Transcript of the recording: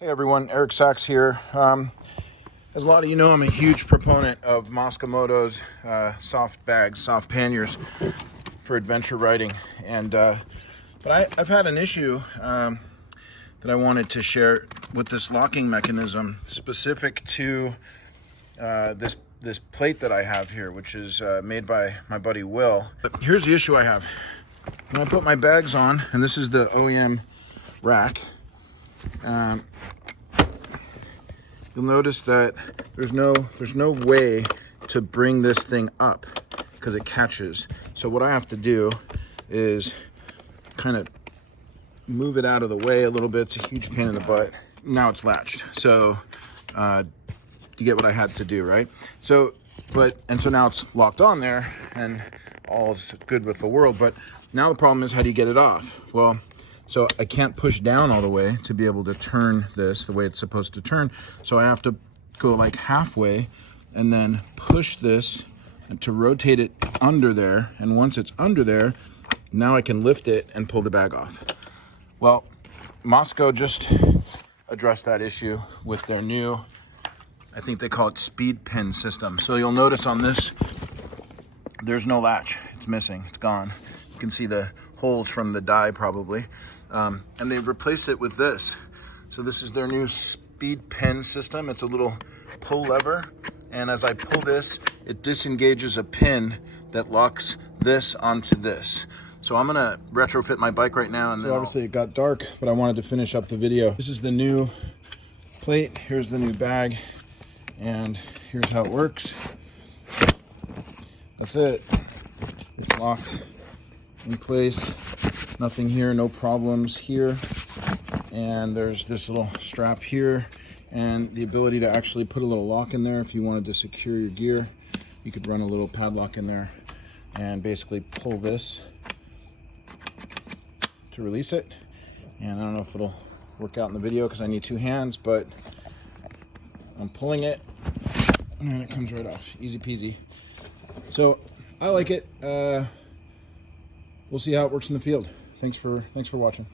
Hey everyone, Eric Sachs here. As a lot of you know, I'm a huge proponent of Mosko Moto's soft bags, soft panniers for adventure riding. And but I've had an issue that I wanted to share with this locking mechanism specific to this plate that I have here, which is made by my buddy Will. But here's the issue I have. When I put my bags on, and this is the OEM rack, you'll notice that there's no way to bring this thing up because it catches. So what I have to do is kind of move it out of the way a little bit. It's a huge pain in the butt. Now it's latched. So you get what I had to do, right? So now it's locked on there and all's good with the world. But now the problem is, how do you get it off? Well, so I can't push down all the way to be able to turn this the way it's supposed to turn. So I have to go like halfway and then push this to rotate it under there. And once it's under there, now I can lift it and pull the bag off. Well, Mosko just addressed that issue with their new, I think they call it speed pin system. So you'll notice on this, there's no latch. It's missing, it's gone. You can see the holes from the die probably. And they've replaced it with this. So this is their new speed pin system. It's a little pull lever. And as I pull this, it disengages a pin that locks this onto this. So I'm gonna retrofit my bike right now. And then obviously it got dark, but I wanted to finish up the video. This is the new plate. Here's the new bag. And here's how it works. That's it. It's locked in place. Nothing here, no problems here. And there's this little strap here and the ability to actually put a little lock in there if you wanted to secure your gear. You could run a little padlock in there and basically pull this to release it. And I don't know if it'll work out in the video because I need two hands, but I'm pulling it and it comes right off. Easy peasy. So I like it. We'll see how it works in the field. Thanks for watching.